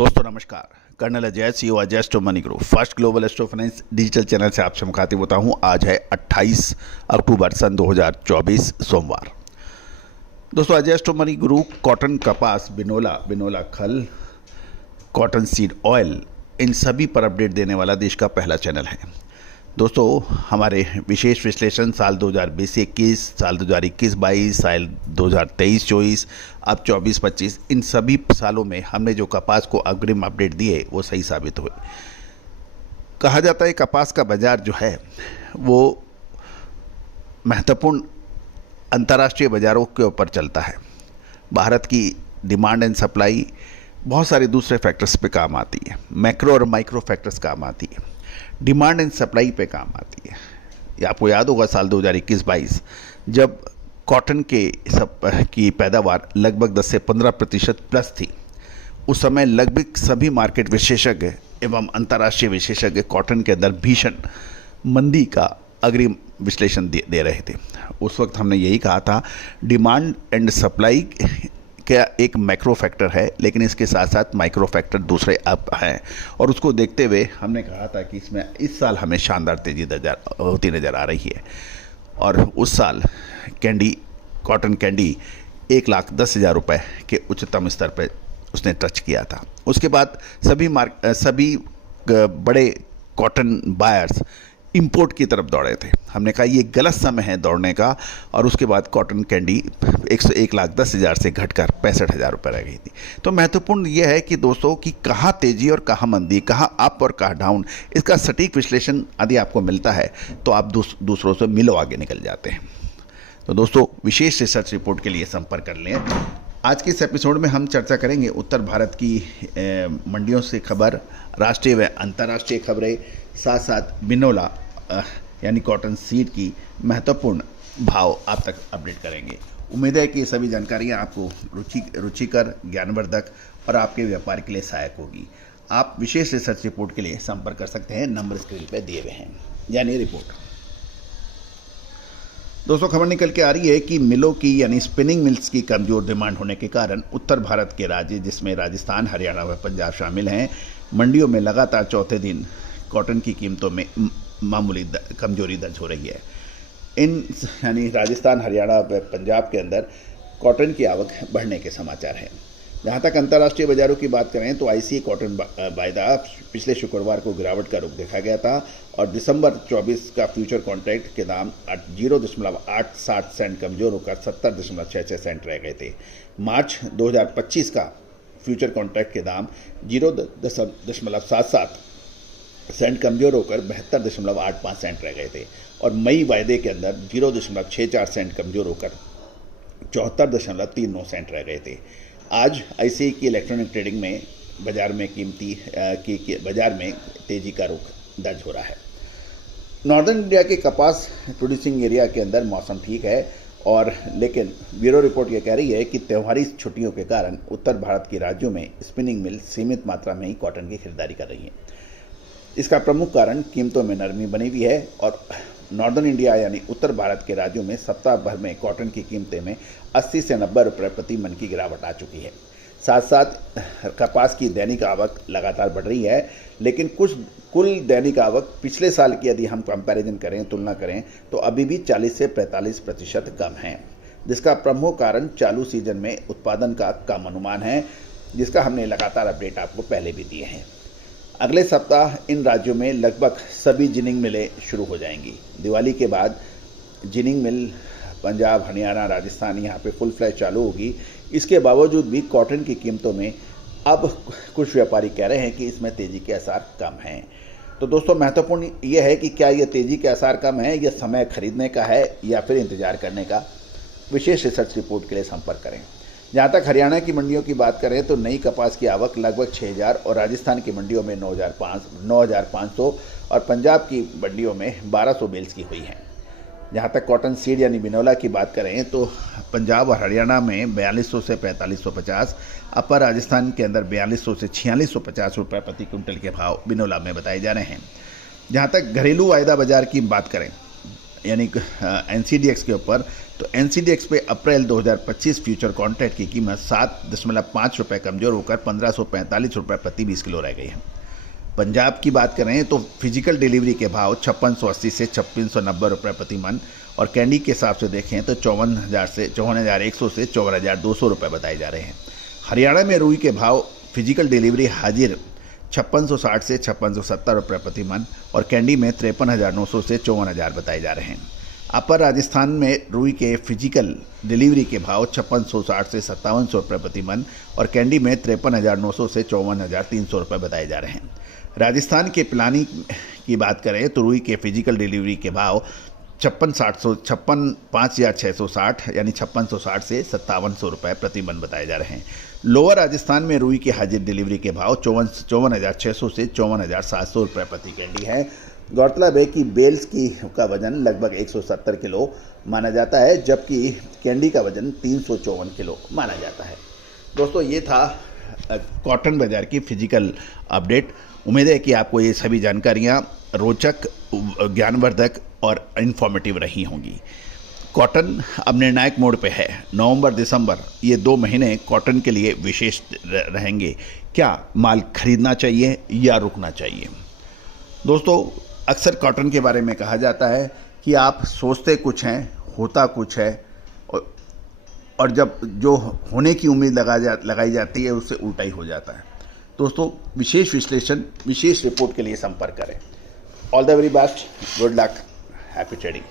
दोस्तों नमस्कार। Colonel Ajay, CEO Ajay astro money group first global astro finance digital channel से आपसे मुखातिब होता हूं। आज है 28 अक्टूबर सन 2024 सोमवार। दोस्तों Ajay astro money group cotton, कपास, बिनोला खल, कॉटन सीड ऑयल, इन सभी पर अपडेट देने वाला देश का पहला चैनल है। दोस्तों हमारे विशेष विश्लेषण साल 2020-21, साल 2021-22, साल 2023-24, अब 24-25, इन सभी सालों में हमने जो कपास को अग्रिम अपडेट दिए वो सही साबित हुए। कहा जाता है कपास का बाजार जो है वो महत्वपूर्ण अंतर्राष्ट्रीय बाजारों के ऊपर चलता है। भारत की डिमांड एंड सप्लाई बहुत सारे दूसरे फैक्टर्स पे काम आती है, मैक्रो और माइक्रो फैक्टर्स काम आती है, डिमांड एंड सप्लाई पे काम आती है। ये आपको याद होगा साल 2021-22 जब कॉटन की पैदावार लगभग 10 से 15% प्लस थी। उस समय लगभग सभी मार्केट विशेषज्ञ एवं अंतर्राष्ट्रीय विशेषज्ञ कॉटन के अंदर भीषण मंदी का अग्रिम विश्लेषण दे रहे थे। उस वक्त हमने यही कहा था डिमांड एंड सप्लाई क्या एक मैक्रो फैक्टर है, लेकिन इसके साथ साथ माइक्रो फैक्टर दूसरे अब हैं, और उसको देखते हुए हमने कहा था कि इसमें इस साल हमें शानदार तेजी होती नज़र आ रही है। और उस साल कॉटन कैंडी 1,10,000 रुपये के उच्चतम स्तर पर उसने टच किया था। उसके बाद सभी बड़े कॉटन बायर्स इंपोर्ट की तरफ दौड़े थे। हमने कहा ये गलत समय है दौड़ने का, और उसके बाद कॉटन कैंडी 1,10,000 से घटकर 65,000 रुपये रह गई थी। तो महत्वपूर्ण ये है कि दोस्तों कि कहाँ तेज़ी और कहाँ मंदी, कहाँ अप और कहाँ डाउन, इसका सटीक विश्लेषण यदि आपको मिलता है तो आप दूसरों से मिलो आगे निकल जाते हैं। तो दोस्तों विशेष रिसर्च रिपोर्ट के लिए संपर्क कर लें। आज के इस एपिसोड में हम चर्चा करेंगे उत्तर भारत की मंडियों से खबर, राष्ट्रीय व अंतर्राष्ट्रीय खबरें, साथ साथ बिनोला यानी कॉटन सीड की महत्वपूर्ण भाव आप तक अपडेट करेंगे। उम्मीद है कि ये सभी जानकारियाँ आपको रुचिकर, ज्ञानवर्धक और आपके व्यापार के लिए सहायक होगी। आप विशेष रिसर्च रिपोर्ट के लिए संपर्क कर सकते हैं, नंबर स्क्रीन पर दिए हुए हैं। यानी रिपोर्ट दोस्तों खबर निकल के आ रही है कि मिलों की यानी स्पिनिंग मिल्स की कमजोर डिमांड होने के कारण उत्तर भारत के राज्य जिसमें राजस्थान, हरियाणा व पंजाब शामिल हैं, मंडियों में लगातार चौथे दिन कॉटन की कीमतों में मामूली कमजोरी दर्ज हो रही है। यानी राजस्थान, हरियाणा व पंजाब के अंदर कॉटन की आवक बढ़ने के समाचार हैं। जहाँ तक अंतर्राष्ट्रीय बाजारों की बात करें तो आईसीए कॉटन वायदा पिछले शुक्रवार को गिरावट का रुख देखा गया था, और दिसंबर 24 का फ्यूचर कॉन्ट्रैक्ट के दाम 0.860 सेंट कमजोर होकर 70.66 सेंट रह गए थे। मार्च 2025 का फ्यूचर कॉन्ट्रैक्ट के दाम 0.77 सेंट कमजोर होकर 72.85 सेंट रह गए थे, और मई वायदे के अंदर 0.64 सेंट कमजोर होकर 74.39 सेंट रह गए थे। आज आईसीआई की इलेक्ट्रॉनिक ट्रेडिंग में बाजार में तेजी का रुख दर्ज हो रहा है। नॉर्दर्न इंडिया के कपास प्रोड्यूसिंग एरिया के अंदर मौसम ठीक है, और लेकिन ब्यूरो रिपोर्ट ये कह रही है कि त्योहारी छुट्टियों के कारण उत्तर भारत के राज्यों में स्पिनिंग मिल सीमित मात्रा में ही कॉटन की खरीदारी कर रही हैं। इसका प्रमुख कारण कीमतों में नरमी बनी हुई है, और नॉर्दर्न इंडिया यानी उत्तर भारत के राज्यों में सप्ताह भर में कॉटन की कीमतें में 80 से 90 रुपये प्रति मन की गिरावट आ चुकी है। साथ साथ कपास की दैनिक आवक लगातार बढ़ रही है, लेकिन कुल दैनिक आवक पिछले साल की यदि हम कंपैरिजन करें, तुलना करें, तो अभी भी 40 से 45% कम है, जिसका प्रमुख कारण चालू सीजन में उत्पादन का कम अनुमान है, जिसका हमने लगातार अपडेट आपको पहले भी दिए हैं। अगले सप्ताह इन राज्यों में लगभग सभी जिनिंग मिलें शुरू हो जाएंगी। दिवाली के बाद जिनिंग मिल पंजाब, हरियाणा, राजस्थान यहाँ पे फुल फ्लैश चालू होगी। इसके बावजूद भी कॉटन की कीमतों में अब कुछ व्यापारी कह रहे हैं कि इसमें तेज़ी के आसार कम हैं। तो दोस्तों महत्वपूर्ण ये है कि क्या ये तेज़ी के आसार कम है, यह समय खरीदने का है या फिर इंतजार करने का। विशेष रिसर्च रिपोर्ट के लिए संपर्क करें। जहाँ तक हरियाणा की मंडियों की बात करें तो नई कपास की आवक लगभग 6,000 और राजस्थान की मंडियों में 9,500 और पंजाब की मंडियों में 1,200 बेल्स की हुई हैं। जहाँ तक कॉटन सीड यानी बिनोला की बात करें तो पंजाब और हरियाणा में 4,200 से 4,550, अपर राजस्थान के अंदर 4,200 से 4,650 रुपये प्रति क्विंटल के भाव बिनोला में बताए जा रहे हैं। जहाँ तक घरेलू वायदा बाजार की बात करें यानी एनसीडीएक्स के ऊपर तो एनसीडीएक्स पे अप्रैल 2025 फ्यूचर कॉन्ट्रैक्ट की कीमत 7.5 रुपये कमजोर होकर 1545 रुपये प्रति 20 किलो रह गई है। पंजाब की बात करें तो फिजिकल डिलीवरी के भाव 5680 से 5690 रुपये प्रति मन और कैंडी के हिसाब से देखें तो 54,100 से 54,200 रुपये बताए जा रहे हैं। हरियाणा में रुई के भाव फिजिकल डिलीवरी हाजिर 5660 से 5670 रुपये प्रति मन और कैंडी में 53,900 से 54,000 बताए जा रहे हैं। अपर राजस्थान में रुई के फिजिकल डिलीवरी के भाव 5660 से 5700 रुपये प्रति मन और कैंडी में 53,900 से 54,300 रुपये बताए जा रहे हैं। राजस्थान के पिलानी की बात करें तो रुई के फिजिकल डिलीवरी के भाव 5,660 यानी 5660 से 5700 रुपये प्रति मन बताए जा रहे हैं। लोअर राजस्थान में रुई की हाजिर डिलीवरी के भाव 54,600 से 54,700 रुपये प्रति कैंडी है। गौरतलब है कि बेल्स का वजन लगभग 170 किलो माना जाता है, जबकि कैंडी का वजन 354 किलो माना जाता है। दोस्तों, ये था कॉटन बाज़ार की फिजिकल अपडेट। उम्मीद है कि आपको ये सभी जानकारियाँ रोचक, ज्ञानवर्धक और इन्फॉर्मेटिव रही होंगी। कॉटन अब निर्णायक मोड़ पे है। नवंबर दिसंबर ये 2 महीने कॉटन के लिए विशेष रहेंगे। क्या माल खरीदना चाहिए या रुकना चाहिए? दोस्तों, अक्सर कॉटन के बारे में कहा जाता है कि आप सोचते कुछ हैं, होता कुछ है, और जब जो होने की उम्मीद लगाई जाती है उससे उल्टा ही हो जाता है। दोस्तों, विशेष विश्लेषण, विशेष रिपोर्ट के लिए संपर्क करें। All the very best, good luck, happy trading.